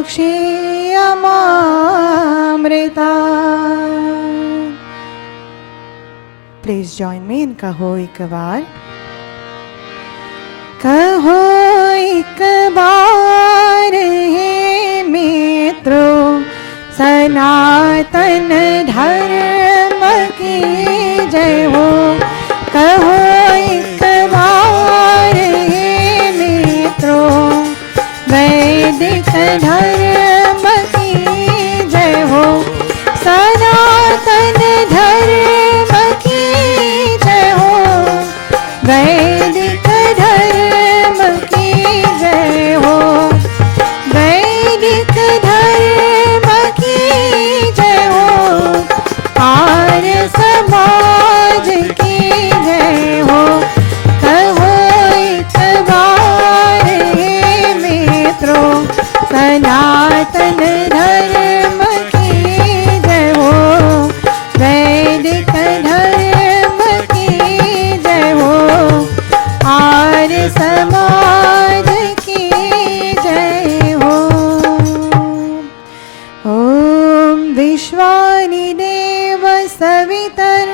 मोक्षीयमामृता. Please join me in कहो एक बार. कहो एक बार हे मित्रों, सनातन धर्म की जय हो. कहो एक बार हे मित्रों, वैदिक धर्म की जय हो. सनातन धर्म की जय हो. वैदिक धर्म की जय हो. वैदिक धर्म की जय हो. आर्य समाज की जय हो. कहो एक बार हे मित्रों, सनातन धर्म की जय हो. वैदिक धर्म की जय हो. आर्य समाज की जय हो. ओम विश्वानि देव सवितर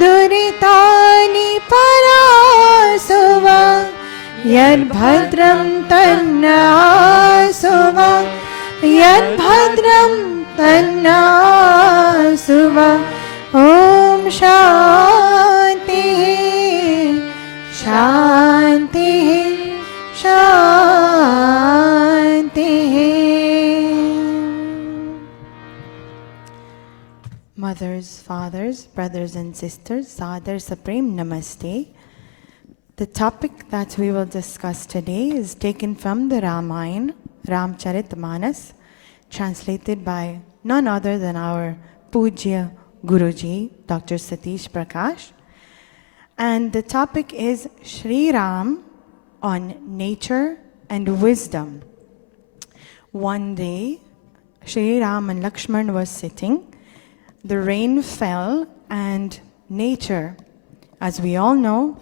दुरितानि परासुव. यद्भद्रं तन्नासुव. यद्भद्रं तन्नासुव. ओम शांति शांति शांति. Mothers, fathers, brothers and sisters, Sadar Supreme Namaste. The topic that we will discuss today is taken from the Ramayana, Ramcharitmanas, translated by none other than our Pujya Guruji, Dr. Satish Prakash. And the topic is Shri Ram on nature and wisdom. One day, Shri Ram and Lakshman was sitting. The rain fell and nature, as we all know,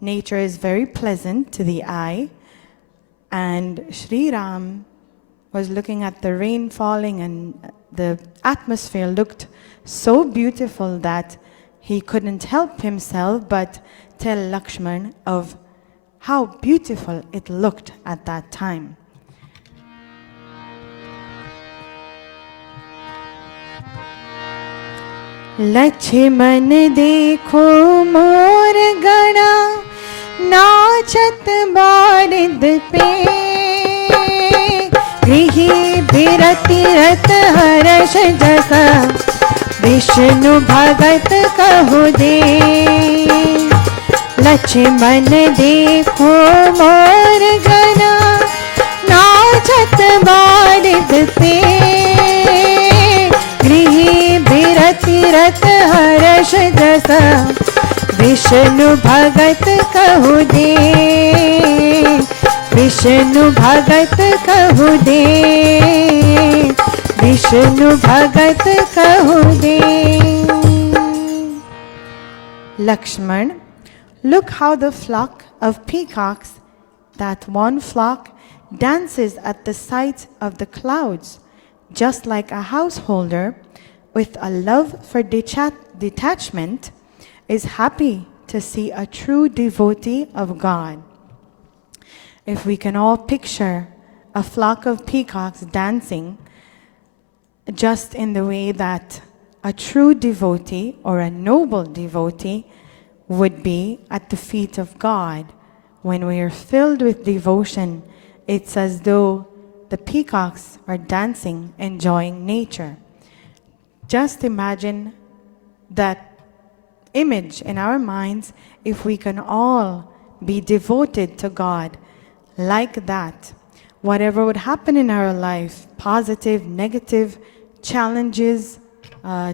nature is very pleasant to the eye. And Shri Ram was looking at the rain falling, and the atmosphere looked so beautiful that he couldn't help himself but tell Lakshman of how beautiful it looked at that time. Lakshman देखो मोर गणा, नाचत बारिद पे. गृही बिरति रत हर्ष जसा, विष्णु भगत कहु दे. लक्ष्मण देखो मोर गणा, नाचत बारिद पे. गृही बिरति रत हर्ष जसा, विष्णु भगत कहु दे. विष्णु भगत कहु दे. विष्णु भगत कहु दे. Lakshman, look how the flock of peacocks, that one flock, dances at the sight of the clouds, just like a householder with a love for detachment is happy to see a true devotee of God. If we can all picture a flock of peacocks dancing just in the way that a true devotee or a noble devotee would be at the feet of God, when we are filled with devotion, it's as though the peacocks are dancing, enjoying nature. Just imagine that image in our minds if we can all be devoted to God like that. Whatever would happen in our life, positive, negative, challenges,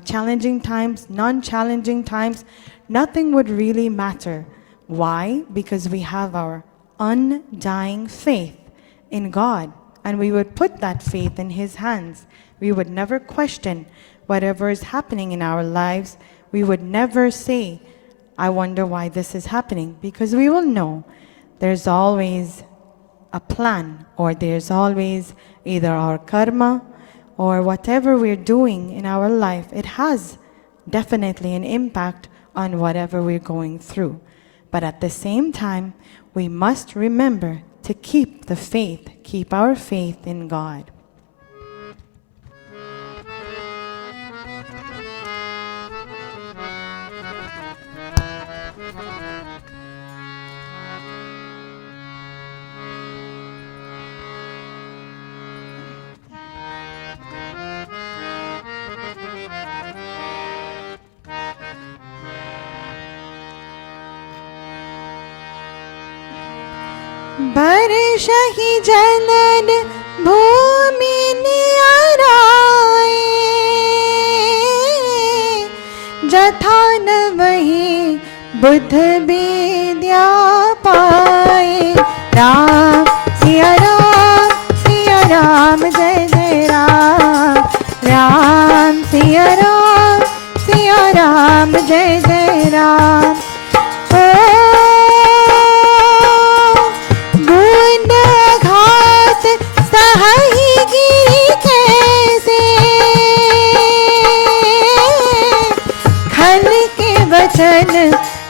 challenging times, non-challenging times, nothing would really matter. Why? Because we have our undying faith in God, and we would put that faith in His hands. We would never question whatever is happening in our lives. We would never say, I wonder why this is happening, because we will know there's always a plan, or there's always either our karma or whatever we're doing in our life. It has definitely an impact on whatever we're going through. But at the same time, we must remember to keep the faith, keep our faith in God. बरषहि जलन भूमि नियराए, जथा न वही बुद्ध विद्या पाए। राम सिया राम जय जय राम, राम सिया राम जय जय राम।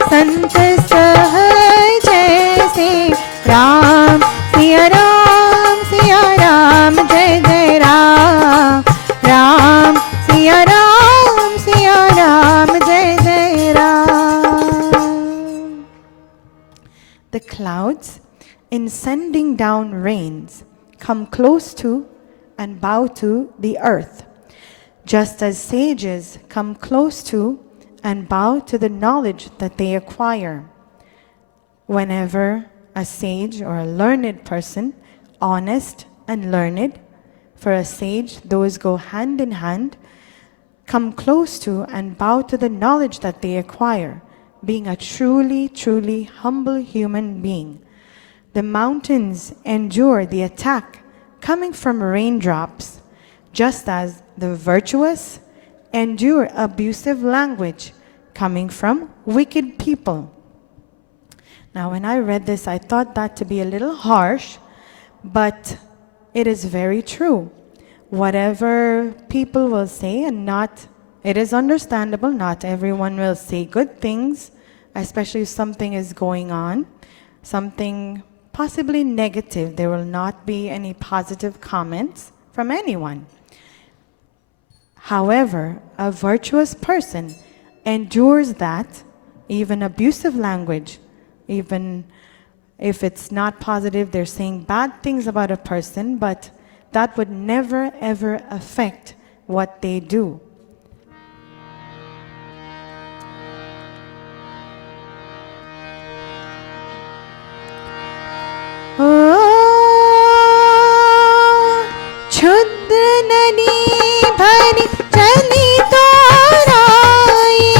संत सहज जैसे राम सिया राम जय जय राम, राम सिया राम जय जय Ram. The clouds, in sending down rains, come close to and bow to the earth, just as sages come close to and bow to the knowledge that they acquire. Whenever a sage or a learned person, honest and learned, for a sage those go hand in hand, come close to and bow to the knowledge that they acquire, being a truly humble human being. The mountains endure the attack coming from raindrops, just as the virtuous endure abusive language coming from wicked people. Now, when I read this, I thought that to be a little harsh, but it is very true. Whatever people will say, and it is understandable, not everyone will say good things, especially if something is going on, something possibly negative. There will not be any positive comments from anyone. However, a virtuous person endures that, even abusive language, even if it's not positive, they're saying bad things about a person, but that would never ever affect what they do. क्षुद्र नदी भरी चली तो राई,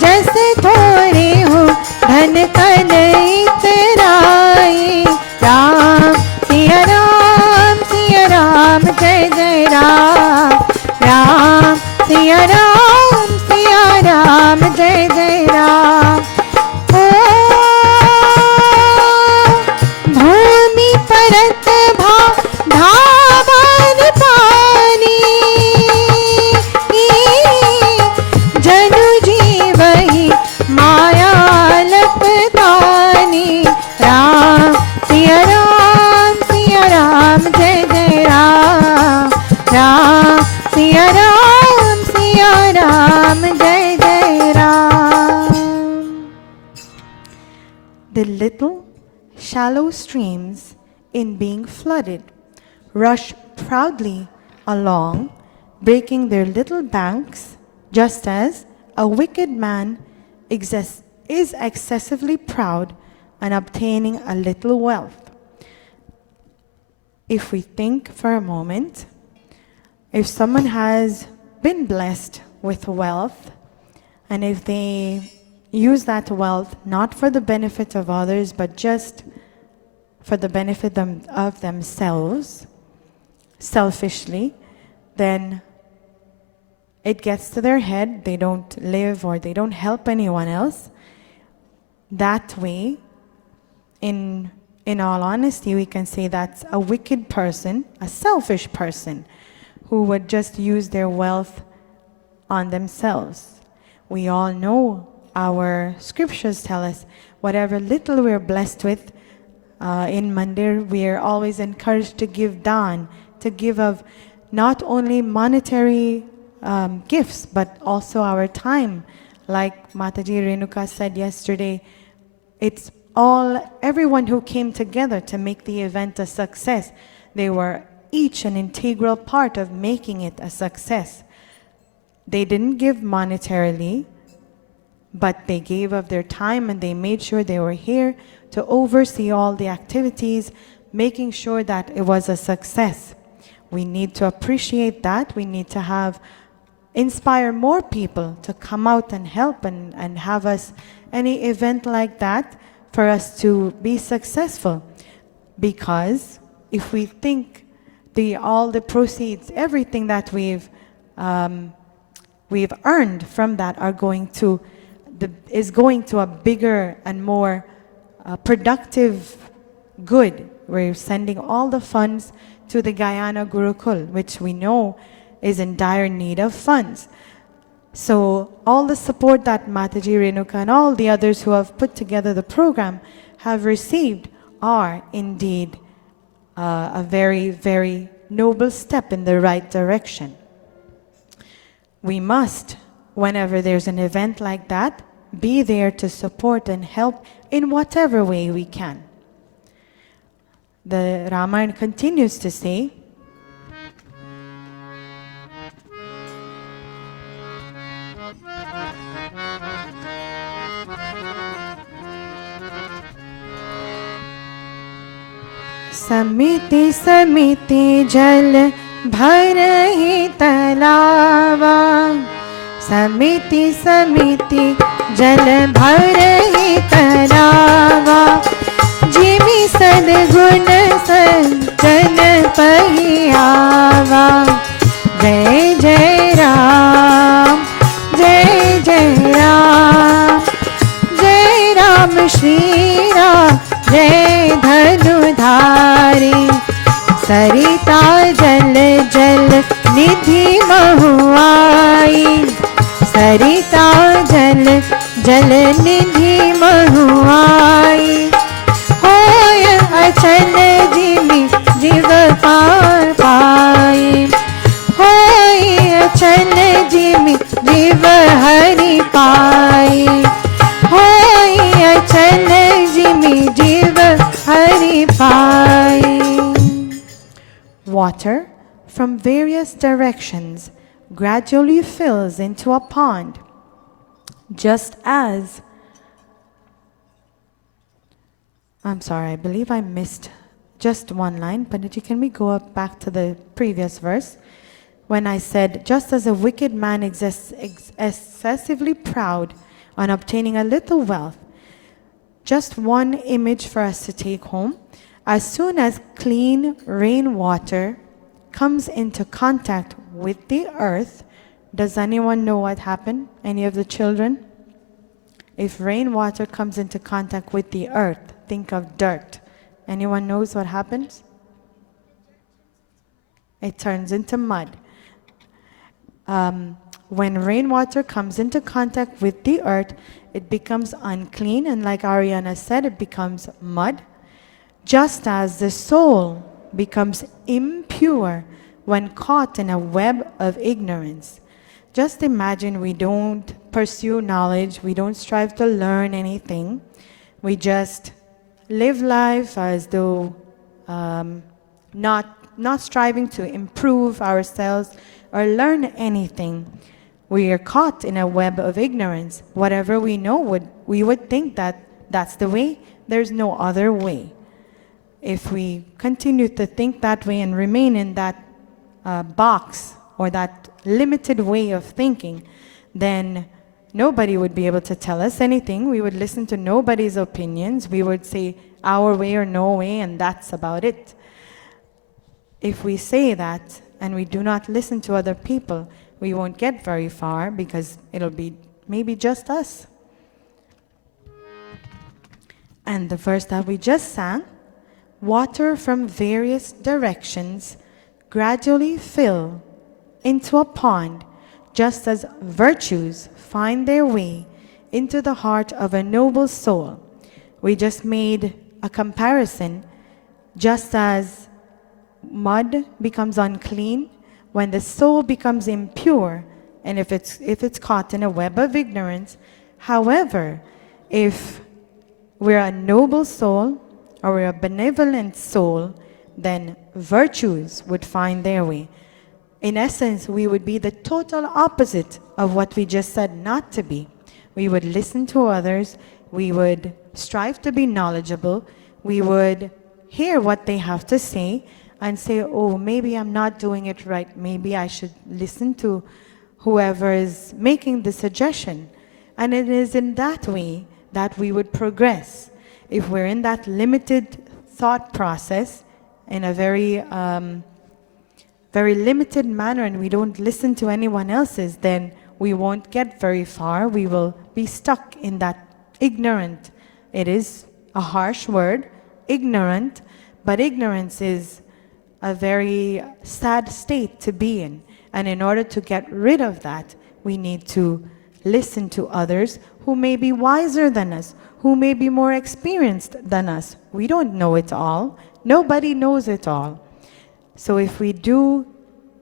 जैसे थोड़े हो धन कन इतराई। राम सिया राम जय जय राम, राम सिया राम जय जय राम। भूमि परत धावन पानी, जनु जीवहि माया लपतानी। राम सिया राम जय जय राम, राम सिया राम जय जय Ram. The little shallow streams, in being flooded, rush proudly along, breaking their little banks, just as a wicked man is excessively proud and obtaining a little wealth. If we think for a moment, if someone has been blessed with wealth, and if they use that wealth not for the benefit of others, but just for the benefit of themselves, selfishly, then it gets to their head, they don't live or they don't help anyone else. That way, in all honesty, we can say that's a wicked person, a selfish person, who would just use their wealth on themselves. We all know our scriptures tell us whatever little we're blessed with in Mandir, we are always encouraged to give dan, to give of not only monetary gifts, but also our time. Like Mataji Renuka said yesterday, it's everyone who came together to make the event a success. They were each an integral part of making it a success. They didn't give monetarily, but they gave of their time, and they made sure they were here to oversee all the activities, making sure that it was a success. We need to appreciate that. We need to inspire more people to come out and help and have us any event like that for us to be successful. Because if we think all the proceeds, everything that we've earned from that is going to a bigger and more productive good. We're sending all the funds to the Guyana Gurukul, which we know is in dire need of funds. So all the support that Mataji Renuka and all the others who have put together the program have received are indeed a very, very noble step in the right direction. We must, whenever there's an event like that, be there to support and help in whatever way we can. The Ramayana continues to say, समिति समिति जल भरहि तलावा समिति समिति जल भरहि तलावा जिमि सद्गुण सज्जन पहियावा जय जय राम जय जय राम जय राम श्री राम जय धनुधारी सरिता जल जल निधि महुआई सरिता जल जल निधि महुआई होय अचल जिमि जीव पार पाई होय अचल जिमि जीव हरि पाई होय अचल जिमि जीव हरि पाई. Water from various directions gradually fills into a pond, just as, I'm sorry, I believe I missed just one line. Panditji, can we go up back to the previous verse? When I said, just as a wicked man excessively proud on obtaining a little wealth, just one image for us to take home. As soon as clean rainwater comes into contact with the earth, does anyone know what happened? Any of the children? If rainwater comes into contact with the earth, think of dirt. Anyone knows what happens? It turns into mud. When rainwater comes into contact with the earth, it becomes unclean, and like Ariana said, it becomes mud. Just as the soul becomes impure when caught in a web of ignorance. Just imagine we don't pursue knowledge, we don't strive to learn anything. We just live life as though not striving to improve ourselves or learn anything. We are caught in a web of ignorance. Whatever we know, we would think that that's the way. There's no other way. If we continue to think that way and remain in that box or that limited way of thinking, then nobody would be able to tell us anything. We would listen to nobody's opinions. We would say our way or no way, and that's about it. If we say that and we do not listen to other people, we won't get very far, because it'll be maybe just us. And the verse that we just sang, water from various directions gradually fill into a pond, just as virtues find their way into the heart of a noble soul. We just made a comparison, just as mud becomes unclean when the soul becomes impure, and if it's caught in a web of ignorance. However, if we're a noble soul or we're a benevolent soul, then virtues would find their way. In essence, we would be the total opposite of what we just said not to be. We would listen to others, we would strive to be knowledgeable, we would hear what they have to say and say, oh, maybe I'm not doing it right, maybe I should listen to whoever is making the suggestion. And it is in that way that we would progress. If we're in that limited thought process, in a very limited manner, and we don't listen to anyone else's, then we won't get very far. We will be stuck in that ignorant. It is a harsh word, ignorant, but ignorance is a very sad state to be in. And in order to get rid of that, we need to listen to others who may be wiser than us, who may be more experienced than us. We don't know it all. Nobody knows it all. So if we do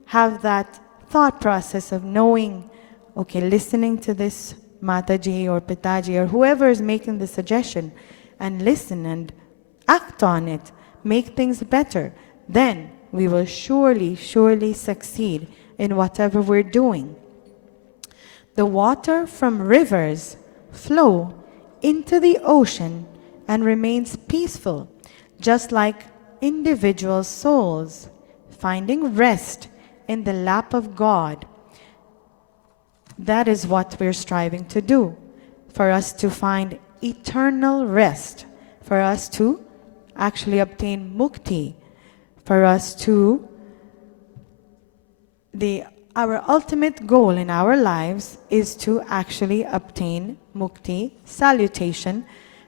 have that thought process of knowing, okay, listening to this Mataji or Pitaji or whoever is making the suggestion, and listen and act on it, make things better, then we will surely, surely succeed in whatever we're doing. The water from rivers flow into the ocean and remains peaceful, just like individual souls, finding rest in the lap of God. That is what we're striving to do, for us to find eternal rest, for us to actually obtain mukti, for us to, our ultimate goal in our lives is to actually obtain mukti, salutation,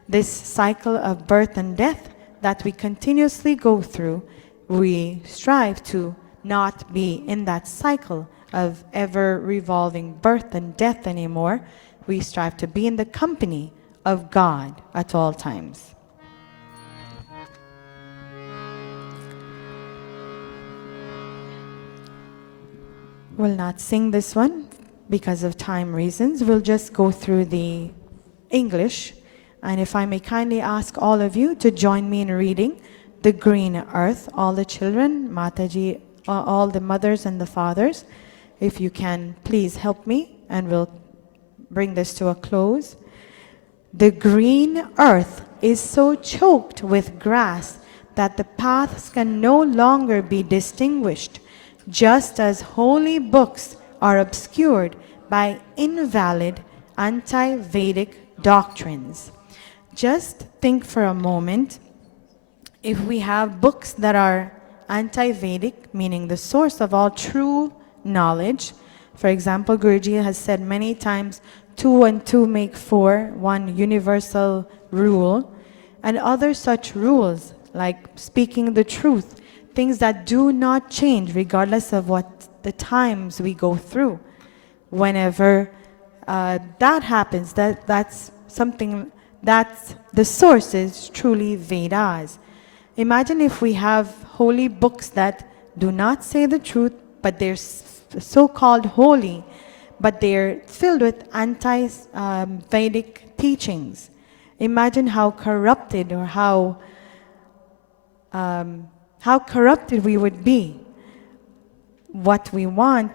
this cycle of birth and death that we continuously go through. We strive to not be in that cycle of ever revolving birth and death anymore. We strive to be in the company of God at all times. We'll not sing this one because of time reasons. We'll just go through the English. And if I may kindly ask all of you to join me in reading The Green Earth, all the children, Mataji, all the mothers and the fathers. If you can, please help me, and we'll bring this to a close. The green earth is so choked with grass that the paths can no longer be distinguished, just as holy books are obscured by invalid anti-Vedic doctrines. Just think for a moment, if we have books that are anti-Vedic, meaning the source of all true knowledge. For example, Guruji has said many times, 2 and 2 make 4, one universal rule, and other such rules like speaking the truth, things that do not change regardless of what the times we go through. Whenever that happens, that's something that the source is truly Vedas. Imagine if we have holy books that do not say the truth, but they're so-called holy, but they're filled with anti-Vedic teachings. Imagine how corrupted or how corrupted we would be. What we want,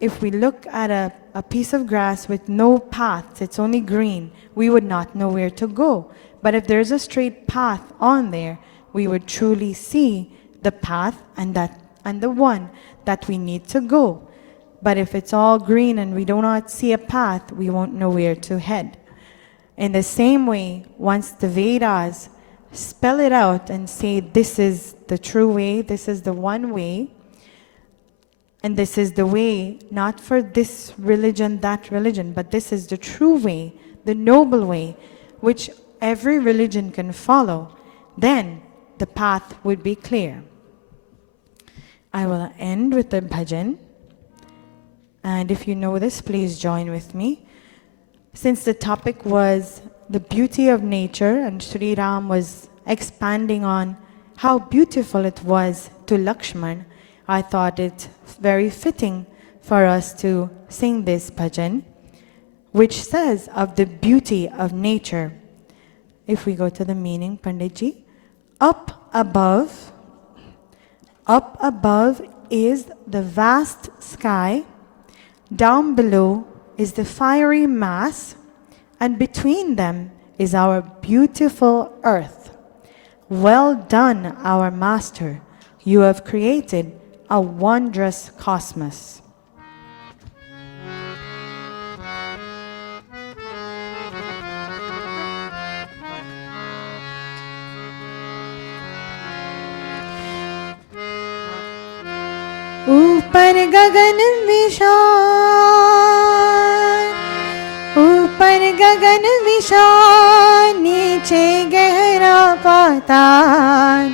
if we look at a piece of grass with no paths, it's only green, we would not know where to go. But if there's a straight path on there, we would truly see the path and the one that we need to go. But if it's all green and we do not see a path, we won't know where to head. In the same way, once the Vedas spell it out and say this is the true way, this is the one way, and this is the way, not for this religion, that religion, but this is the true way, the noble way, which every religion can follow, then the path would be clear. I will end with the bhajan. And if you know this, please join with me. Since the topic was the beauty of nature and Sri Ram was expanding on how beautiful it was to Lakshman, I thought it very fitting for us to sing this bhajan, which says of the beauty of nature. If we go to the meaning, Panditji, up above is the vast sky, down below is the fiery mass, and between them is our beautiful earth. Well done, our master. You have created a wondrous cosmos. ऊपर गगन विशाल, ऊपर गगन विशाल, नीचे गहरा पाताल,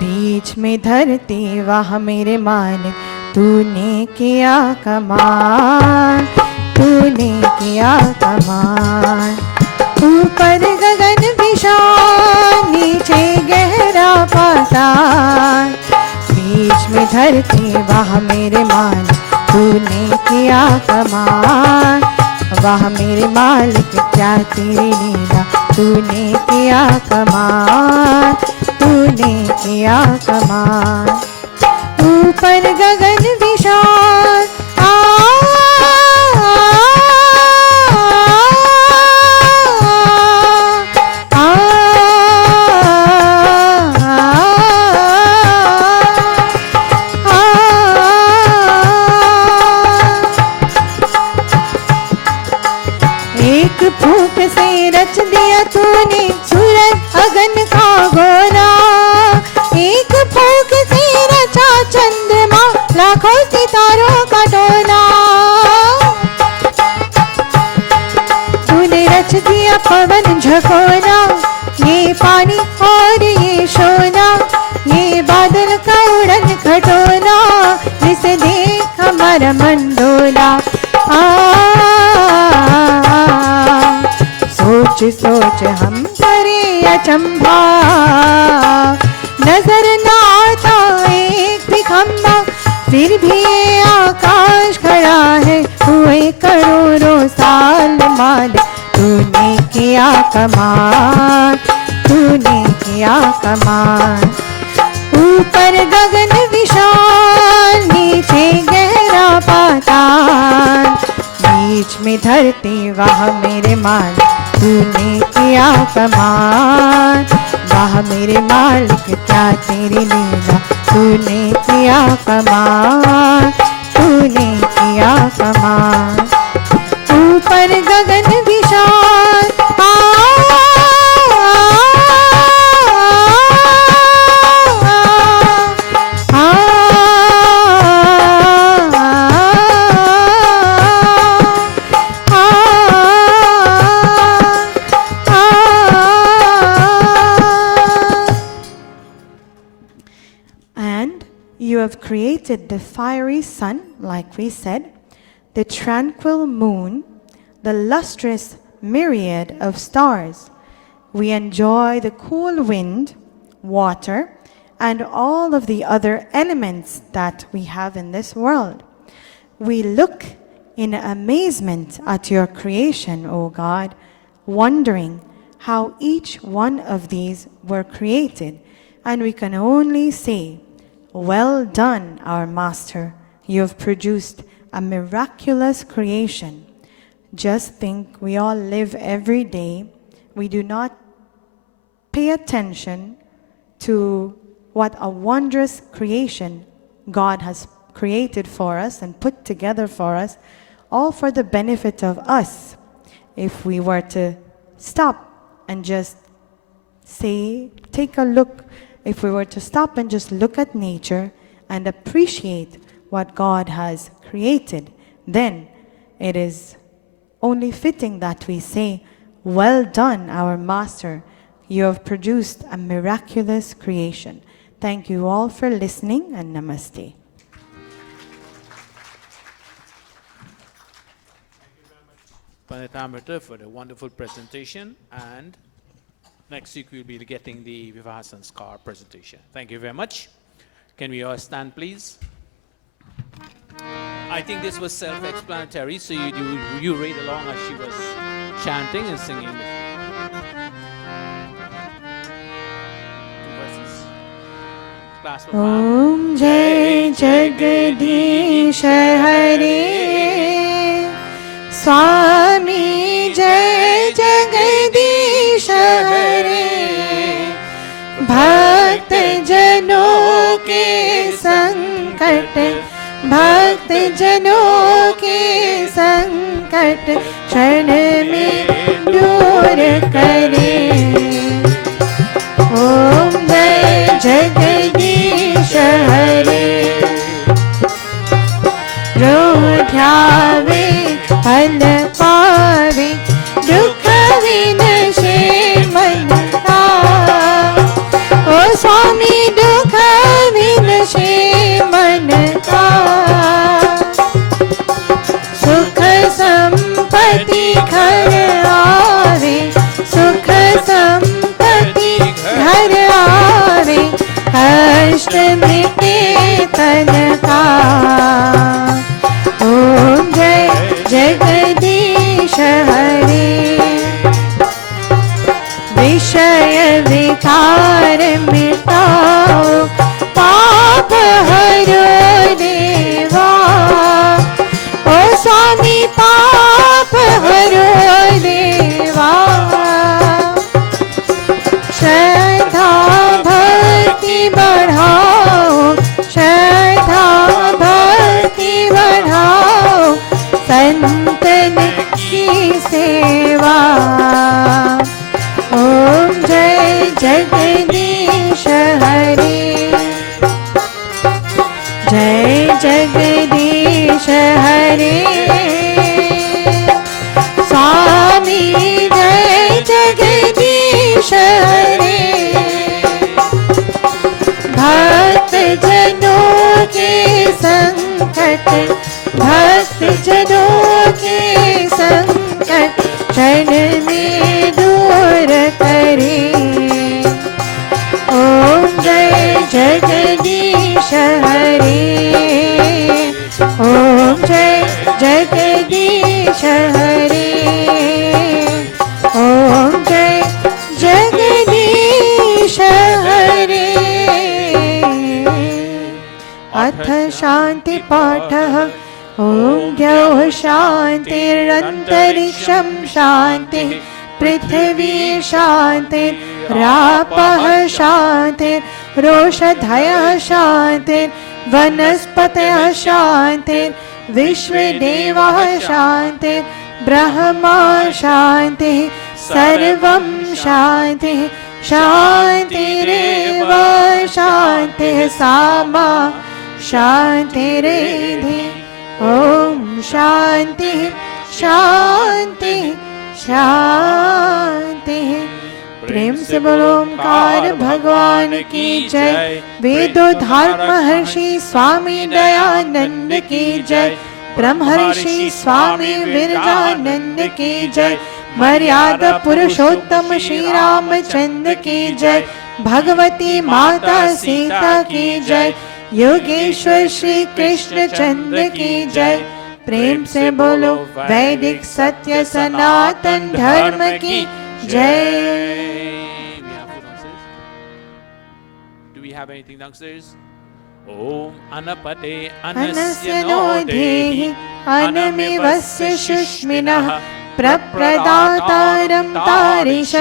बीच में धरती वहाँ मेरे मालिक, तूने किया कमाल, तूने किया कमाल। ऊपर गगन विशाल, नीचे गहरा पाताल, बीच में धरती वहाँ मेरे मालिक, तूने किया कमाल। वाह मेरे मालिक क्या तेरी लीला, तूने किया कमाल, तूने किया कमाल। ऊपर गगन विशाल, फूक से रच दिया तूने सूरज अगन का गोरा, एक फूक से रचा चंद्रमा लाखों सितारों का टोला। तूने रच दिया पवन झकोरा, ये पानी और ये शोला, ये बादल का उड़न खटोला, जिसे देख हमारा मन डोला। सोच सोच हम करे अचंभा, नजर ना आता एक भी खंभा, फिर भी ये आकाश खड़ा है हुए करोड़ों साल मालिक, तूने किया कमाल, तूने किया कमाल। ऊपर गगन विशाल, नीचे गहरा पाताल, बीच में धरती वह मेरे मालिक, तूने किया कमाल। वाह मेरे मालिक क्या तेरी लीला, तूने किया कमाल, तूने किया कमाल। ऊपर गगन विशाल, you have created the fiery sun, like we said, the tranquil moon, the lustrous myriad of stars. We enjoy the cool wind, water, and all of the other elements that we have in this world. We look in amazement at your creation, O God, wondering how each one of these were created, and we can only say, well done, our Master. You have produced a miraculous creation. Just think, we all live every day. We do not pay attention to what a wondrous creation God has created for us and put together for us, all for the benefit of us. If we were to stop and just say, take a look, if we were to stop and just look at nature and appreciate what God has created, then it is only fitting that we say, Well done, our master. You have produced a miraculous creation. Thank you all for listening, and namaste. Panitamrita for the wonderful presentation, and next week we'll be getting the Vivaha Sanskar presentation. Thank you very much. Can we all stand, please? I think this was self-explanatory, so you read along as she was chanting and singing with you. Verses. Class for Om Jai Jagadish Hare Swami Jai Jagadish Hare Bhakt Jano ke sankat Bhakt Jano ke sankat Kshan mein dur kare Om Jai Jagadish Hare Rodhyave फल पावे दुख विनशे मन का ओ स्वामी दुख विनशे मन का सुख संपत्ति घर आवे सुख संपत्ति घर आवे कष्ट मिटे तन का ओम जय जगदीश हरे विषय विकार मिटाओ पाप हरो देवा ओ स्वामी पाप हरो देवा श्रद्धा भक्ति बढ़ाओ श्रद्धा भक्ति बढ़ाओ संतन की सेवा ओम जय जगदीश हरे जय जगदीश हरे स्वामी जय जगदीश हरे भक्त जनों के संकट भक्त जनों के संकट क्षण में दूर करे ओम जय जगदीश हरे ओम जय जगदीश हरे ओम जय जगदीश हरे अथ शांति पाठः ओम द्यौः शान्तिरन्तरिक्षं शान्तिः पृथिवी शान्तिरापः शान्तिरोषधयः शान्तिर्वनस्पतयः शान्तिर्विश्वदेवाः शान्तिर्ब्रह्मा शान्तिः सर्वं शान्तिः शान्तिरेव शान्तिः सामा शान्तिरेधि ओम शांति शांति शांति प्रेम से बोलो ओमकार भगवान की जय वेदोद्धारक महर्षि स्वामी दयानंद की जय ब्रह्मर्षि स्वामी विरजानंद की जय मर्यादा पुरुषोत्तम श्री रामचंद्र की जय भगवती माता सीता की जय योगेश्वर श्री कृष्ण चंद्र की जय प्रेम से बोलो वैदिक सत्य सनातन धर्म की जय Do we have anything downstairs? Om Anapate अनस्य नो देहि अनमिवस्य शुष्मिनः प्रप्रदातारं तारिष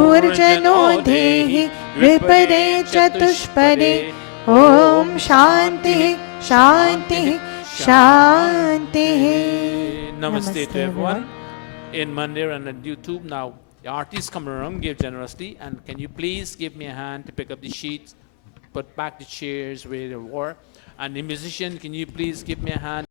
ऊर्जनो देहि विपदे चतुष्पदे ओम शांति शांति शांति Namaste to everyone in Mandir and on YouTube. Now the artists come around, give generously, and can you please give me a hand to pick up the sheets, put back the chairs where they were, and the musician, can you please give me a hand